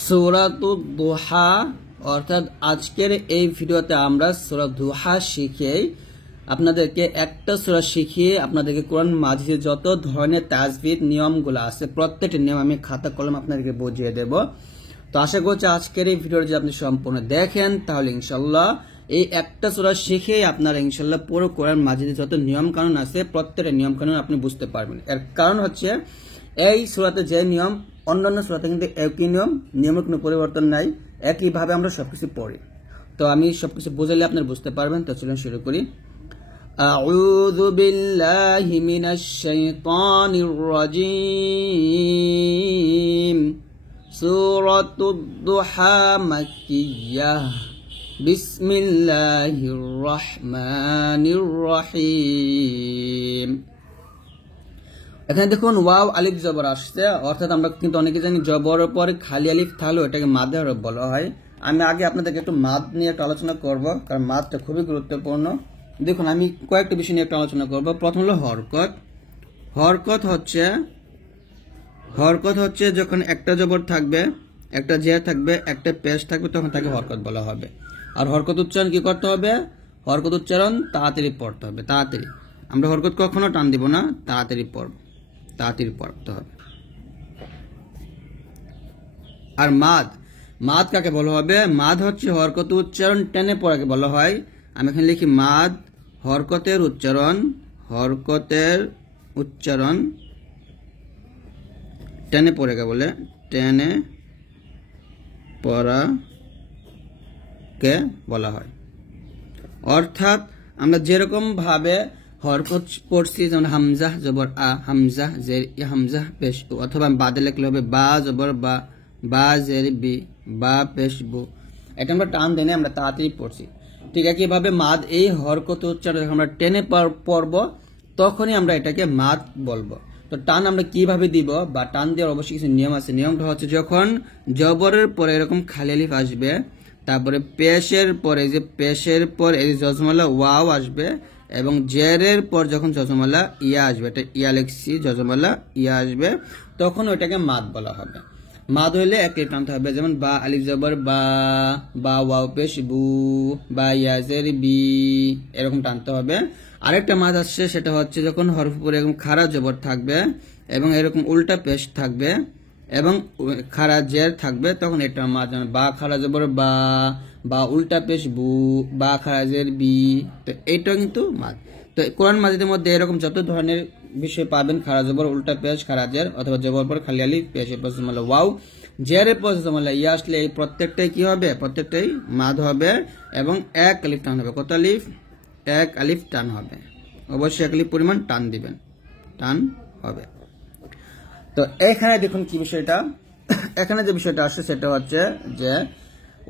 সূরাতুদ দুহা অর্থাৎ আজকের এই ভিডিওতে আমরা সূরা দুহা শিখে আপনাদেরকে একটা সূরা শিখিয়ে আপনাদেরকে কোরআন মাজিদের যত ধরনের তাজবিদ নিয়মগুলো আছে প্রত্যেকটা নিয়ম আমি খাতা কলম আপনাদেরকে বুঝিয়ে দেব। তো আশা করছি আজকের এই ভিডিওটি যদি আপনি সম্পূর্ণ দেখেন তাহলে ইনশাআল্লাহ এই একটা সূরা শিখে আপনারা ইনশাআল্লাহ পুরো কোরআন মাজিদের যত নিয়ম কানুন আছে প্রত্যেকটা নিয়ম কানুন আপনি বুঝতে পারবেন। এর কারণ হচ্ছে এই সূরাতে যে নিয়ম অন্যান্য সূরাতে কিন্তু একই নিয়মের কোনো পরিবর্তন নাই, একইভাবে আমরা সবকিছু পড়ি। তো আমি সবকিছু বুঝালে আপনারা বুঝতে পারবেন। তো চলুন শুরু করি। আউযু বিল্লাহি মিনাশ শাইতানির রাজীম। সূরাতুদ দুহা মাক্কিয়াহ। বিসমিল্লাহির রহমানির রহিম। এখানে দেখুন ওয়াও আলিফ জবর আসছে, অর্থাৎ আমরা কিন্তু অনেকে জানি জবরের পরে খালি আলিফ থাকলে এটাকে মাদে হরফ বলা হয়। আমি আগে আপনাদেরকে একটু মাদ নিয়ে একটা আলোচনা করব, কারণ মাদটা খুবই গুরুত্বপূর্ণ। দেখুন আমি কয়েকটা বিষয় নিয়ে একটা আলোচনা করব। প্রথম হলো হরকত। হরকত হচ্ছে যখন একটা জবর থাকবে, একটা জের থাকবে, একটা পেশ থাকবে, তখন তাকে হরকত বলা হবে। আর হরকত উচ্চারণ কি করতে হবে? হরকত উচ্চারণ তাড়াতাড়ি পড়তে হবে, তাড়াতাড়ি। আমরা হরকত কখনো টান দিব না, তাড়াতাড়ি পড়তে হবে। আর মাদ কাকে বলা হবে? মাদ হচ্ছে হরকত উচ্চারণ টেনে পড়াকে বলা হয়। আমি এখানে লিখি মাদ হরকতের উচ্চারণ টেনে পড়াকে বলে, টেনে পড়াকে বলা হয়। অর্থাৎ আমরা যেরকম ভাবে হরকত পড়ছি, যেমন হামজা জবর আ, হামজা জের ই, হামজা পেশ উ, অথবা বাদে লিখলে হবে বা জবর বা, বা জের বি, বা পেশ বু। এটা আমরা টান দেনে আমরা তাড়াতাড়ি পড়ছি। ঠিক একইভাবে মাদ এই হরকত উচ্চারণ যখন আমরা টেনে পড়ব তখনই আমরা এটাকে মাদ বলবো। তো টান আমরা কিভাবে দিব বা টান দেওয়ার অবশ্যই কিছু নিয়ম আছে। নিয়মটা হচ্ছে যখন জবরের পরে এরকম খালি আলিফ আসবে, তারপরে পেশের পর এই জজমালা ওয়াও আসবে, এবং জেরের পর যখন জজমালা ইয়া আসবে, এটা ইয়া লিখছি, জজমালা ইয়া আসবে, তখন ওইটাকে মাদ বলা হবে। মাদ হইলে এক লিফ টানতে হবে, যেমন বা আলিফ জবর বা, বা ওয়াও পেশ বু, বা ইয়াজের বি, এরকম টানতে হবে। আরেকটা মাদ আসছে, সেটা হচ্ছে যখন হরফ উপরে এরকম খাড়া জবর থাকবে এবং এরকম উল্টা পেশ থাকবে এবং খাড়া জের থাকবে, তখন এটা মাদ, যেমন বা খাড়া জবর বা, বা উল্টা পেশ বু, বা খাড়া জের বি। তো এইটাও কিন্তু মাদ। তো কোরআন মাজিদের মধ্যে এরকম যত ধরনের বিষয় পাবেন, খাড়া জবর, উল্টা পেশ, খাড়া জের, অথবা জবর পর খালি আলিফ, পেশের পর জজমালা ওয়াও, জেরের পর জজমালা ইয়া আসলে এই প্রত্যেকটাই কি হবে? প্রত্যেকটাই মাদ হবে এবং এক আলিফ টান হবে। কত আলিফ? এক আলিফ টান হবে। অবশ্যই এক আলিফ পরিমাণ টান দিবেন, টান হবে। তো এখানে দেখুন কি বিষয়টা, এখানে যে বিষয়টা আসছে সেটা হচ্ছে যে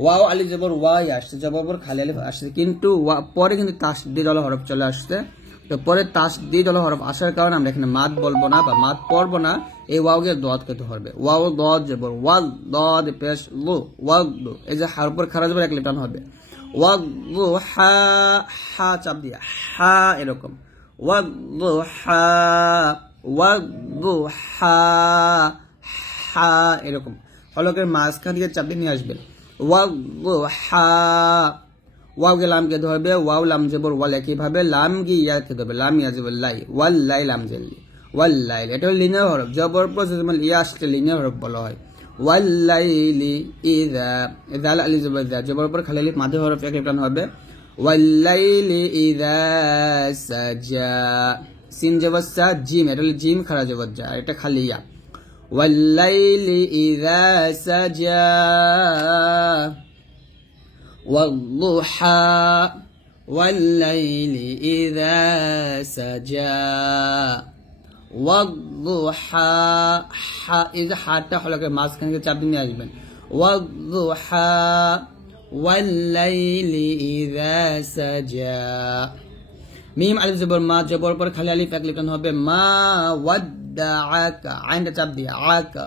ওয়াও আলিফ জবর ওয়াই আসছে, জবর খালি আলিফ আসছে, কিন্তু পরে কিন্তু তাসদীদ ওয়ালা হরফ চলে আসছে। তো পরে তাসদীদ ওয়ালা হরফ আসার কারণে আমরা এখানে মাদ বলবো না বা মাদ পড়বো না, এই ওয়াওকে দদকে ধরবে। ওয়াও দদ জবর ওয়াদ, দদ পেশ লু, ওয়াদ, এই যে হারফের খারা জবর এক লিটান হবে। ওয়াদ হা, হা চাপ দিয়া হা, এরকম ওয়াদ হা, ওয়াদ হা, হা, এরকম হলকের মাঝখান থেকে চাপ দিয়ে নিয়ে আসবেন। ওয়াওকে লামকে ধরবে, ওয়াও লাম জবর ওয়াল, একইভাবে লাম গি ইয়াকে ধরবে, লাম ইয়া জবর লাই, ওয়াল লাই লাম জেলি, ওয়াল লাইল, এটা হলো লিনিয়ার হরফ। জবর পর ইয়া আসলে লিনিয়ার হরফ বলা হয়। ওয়াল লাইলি ইযা, জাল আলি জবর জা, জবর পর খালি আলিফ মাঝে হরফ এক টান হবে। ওয়াল লাইলি ইযা সাজা, সিন জবর সা, জিম, এটা হলো জিম খারা জবর যা, এটা খালি ইয়া। والليل إذا سجى والضحى والليل إذا سجى والضحى إذا حتى حلقة ماسك كان يتعبني أجبن والضحى والليل إذا سجى মিম আলিফ জবর মা, জবর পর খালি আলিফ এক লিখানো হবে। মা ওয়াদ্দাআকা, আইনটা চাপ দিয়ে আকা,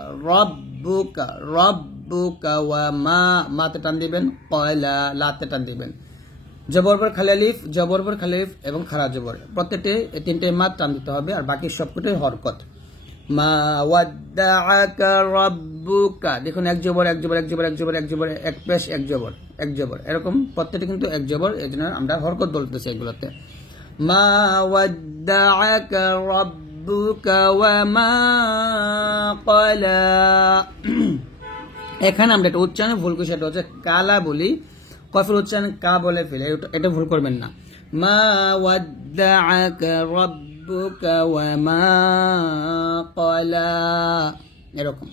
রব্বুকা ওয়া মা, মাতে টান দিবেন, ক্বালা লাতে টান দিবেন। জবর পর খালি আলিফ, জবর পর খালি আলিফ এবং খাড়া জবর, প্রত্যেকটি তিনটে মাদ টান দিতে হবে, আর বাকি সবকটাই হরকত। মা ওয়াদ্দাআকা রাব্বুকা, দেখুন এক জবর এক জবর এক জবর এক জবর এক জবর এক পেশ এক জবর এক জবর, এরকম প্রত্যেকটা কিন্তু এক জবর, এজন্য আমরা হরকত বলতেছি এগুলোতে। মা ওয়াদ্দাআকা রাব্বুকা ওয়া মা ক্বালা। এখানে আমরা একটা উচ্চারণে ভুল করি, সেটা হচ্ছে কালা বলি, কফের উচ্চারণ কা বলে ফেলে, এটা ভুল করবেন না। মা ওয়াদ্দাআকা রাব্বুকা ওয়া মা ক্বালা, এরকম।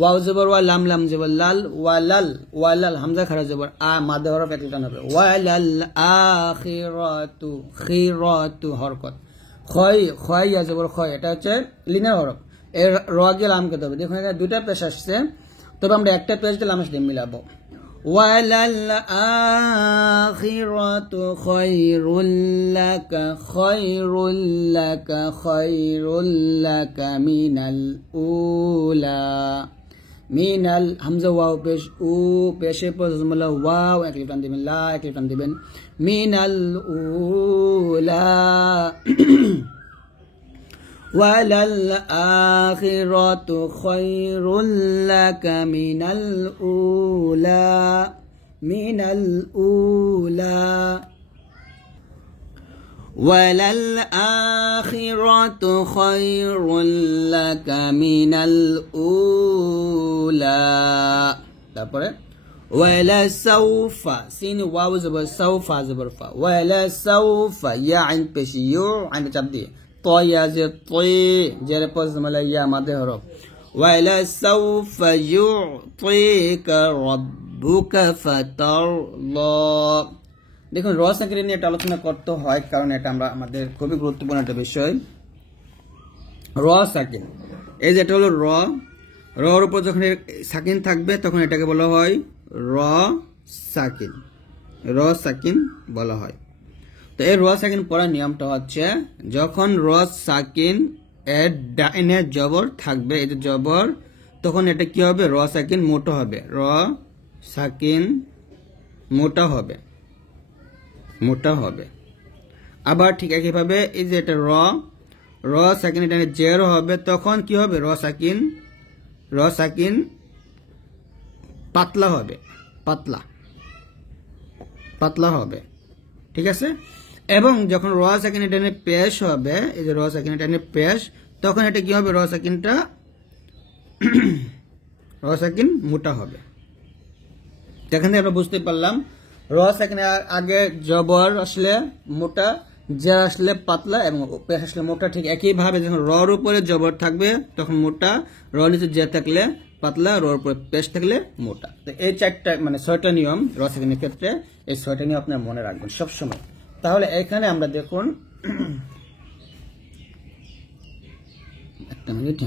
ওয়াও জবর ওয়া, লাম লাম জবর লাল, ওয়ালাল ওয়ালাল, হামজা খারা জবর আ, মাদে হরফ এক টান হবে। ওয়ালাল আখিরাতু, খিরাতু হরকত। খয় খয় ইয়া জবর খয়, এটা হচ্ছে লিনের হরফ, এর র গিয়ে লাম খেতে হবে। দেখুন এখানে দুইটা পেশ আসছে, তবে আমরা একটা পেশ দিয়ে লামের সাথে মিলাবো। ওয়ালাল আখিরাতু খায়রুল লাকা, খায়রুল লাকা, খায়রুল লাকা মিনাল উলা। মিনাল হামজা ওয়াও পেশ, উ পেশে পর জজমলা ওয়াও এক টান দিবেন, লা এক টান দিবেন। মিনাল উলা ওয়ালাল আখিরাতু খায়রুল লাকা মিনাল উলা, মিনাল উলা। ওয়ালাল আখিরাতু খায়রুল লাকা মিনাল উলা। তারপরে ওয়ালা সাউফা, সিন ওয়াও জবর সাউফা জবর ফা, ওয়ালা সাউফা ইয়া আইন পেশ, ইউ আইন চাপ দিয়ে, তয়া যে তয় জের পর জমলা ইয়া মাদে হরফ। ওয়ালা সাউফা ইউতিকা রাব্বুকা ফাতারদা। দেখুন র সাকিন নিয়ে একটা আলোচনা করতে হয়, কারণ এটা আমরা আমাদের খুবই গুরুত্বপূর্ণ একটা বিষয়। র সাকিন, এই যে এটা হলো র, রর উপর যখন সাকিন থাকবে তখন এটাকে বলা হয় র সাকিন, র সাকিন বলা হয়। তো এই র সাকিন পড়ার নিয়মটা হচ্ছে, যখন র সাকিন এর ডাইনে জবর থাকবে, এই যে জবর, তখন এটা কি হবে, র সাকিন মোটা হবে, র সাকিন মোটা হবে, মোটা হবে। আবার ঠিক একইভাবে এই যে এটা র সাকিন এটা জের হবে, তখন কি হবে, র সাকিন পাতলা হবে, পাতলা পাতলা হবে, ঠিক আছে। এবং যখন র সাকিন এটা পেশ হবে, এই যে র সাকিন এটা পেশ, তখন এটা কি হবে, র সাকিন মোটা হবে। এখান থেকে আমরা বুঝতে পারলাম র সাকিন আগে জবর আসলে মোটা, জের আসলে পাতলা, এবং পেশ আসলে মোটা। ঠিক একইভাবে যখন রর উপরে জবর থাকবে তখন মোটা, র নিচে জের থাকলে পাতলা, রর উপরে পেশ থাকলে মোটা। তো এই চারটা মানে 6টা নিয়ম র সাকিনের ক্ষেত্রে, এই 6টা নিয়ম আপনার মনে রাখবেন সবসময়। তাহলে এখানে আমরা দেখুন একটা মিনিট,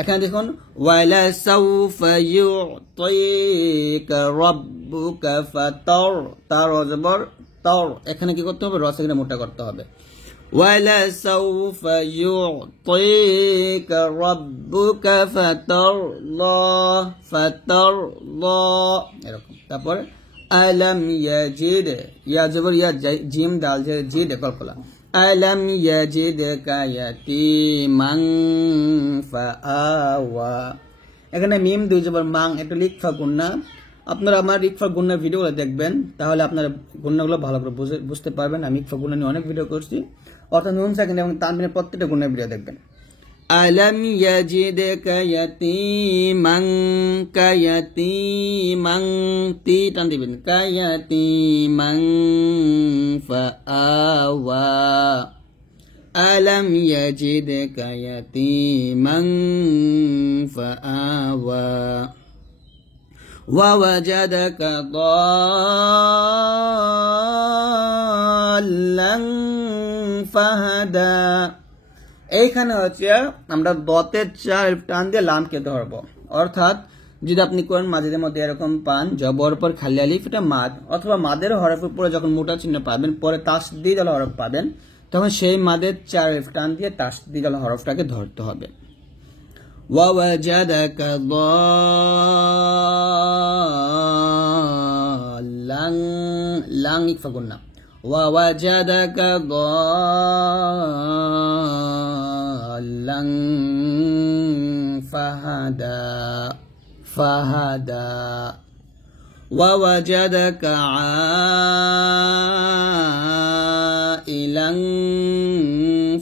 এখানে দেখুন ওয়ালা সাউফা ইউতিকা রাব্বুকা ফাতার, তার জবর তার, এখানে কি করতে হবে, র সাকিনে মোটা করতে হবে। ওয়ালা সাউফা ইউতিকা রাব্বুকা ফাতারদা, ফাতারদা এরকম। তারপর আলাম ইয়াজিদ, ইয়া জবর ইয়া, জিম দাল যে জিদ কলকলা, আলাম ইয়াজিদকা ইয়াতীমান ফাআওয়া। এখানে মিম দুই জবর মাং, একটা লিখফা গুন্না। আপনারা আমার ইকফা গুন্নার ভিডিওগুলো দেখবেন, তাহলে আপনারা গুন্নাগুলো ভালো করে বুঝতে পারবেন। আমি ইকফা গুন্না নিয়ে অনেক ভিডিও করছি, অর্থাৎ নুন সাকিন এবং তানবিনের প্রত্যেকটা গুন্নার ভিডিও দেখবেন। আলাম ইয়াজিদকা ইয়াতীমান, কায়াতীমান, তি টান দিবেন, কায়াতীমান ফাআওয়া। আলাম ইয়াজিদকা ইয়াতীমান ফাআওয়া। ওয়াওয়াজাদাকা দাল্লান ফাহাদা। এইখানে হচ্ছে আমরা দতে 4 টান দিয়ে লামকে ধরবো, অর্থাৎ যদি আপনি কোন মাদের মধ্যে এরকম পান জবর পর খালি আলিফ, এটা মাদ, অথবা মাদের হরফের উপরে যখন মোটা চিহ্ন পাবেন, পরে তাসদীদ আল হরফ পাবেন, তখন সেই মাদের 4 টান দিয়ে তাসদীদ আল হরফটাকে ধরতে হবে। ওয়াওয়াজাদাকা দাল্লান, লাং ইকফা গুন্না, ওয়াওয়াজাদাকা দাল্লান ফাহাদা ووجدك عائلا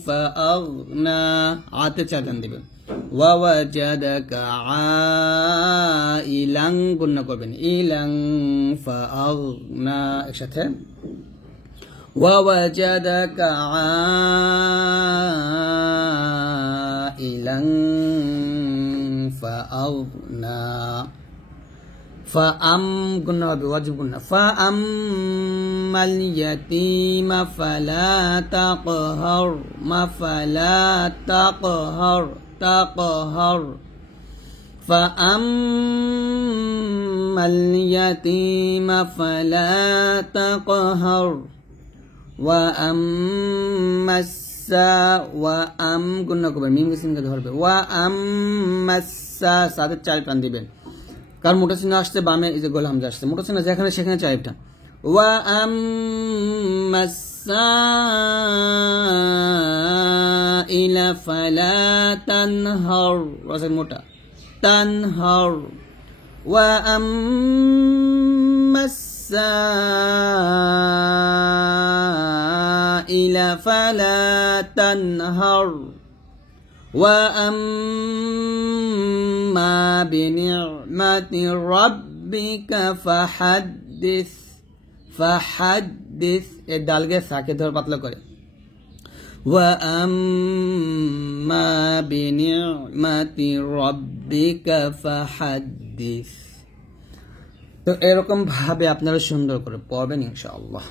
فأغنى আতে চাটান দিবেন ووجدك عائلا গুণনা করবেন ইলাং فأغنى একসাথে ووجدك عائلا فأغنى গুণনা হবে ওয়াজিব গুণনা فأما اليتيم فلا تقهر فأما اليتيم فلا تقهر وأما গুণনা করবেন মিম কে সিনকে ধরবে وأما সাথে চার টান দিবেন কার মোটা চিহ্ন আসছে বামে এই যে গোল হামজা আসছে মোটা চিহ্ন যেখানে সেখানে চারটা وأما السائل فلا تنهر রাসেল মোটা تنهر وأما السائل فلا تنهر وأما بنعمة ربك فحدث এর ডালকে সাকে ধর পাতলা করে وأما بنعمة ربك فحدث তো এরকম ভাবে আপনারা সুন্দর করে পড়বেন ইনশাআল্লাহ।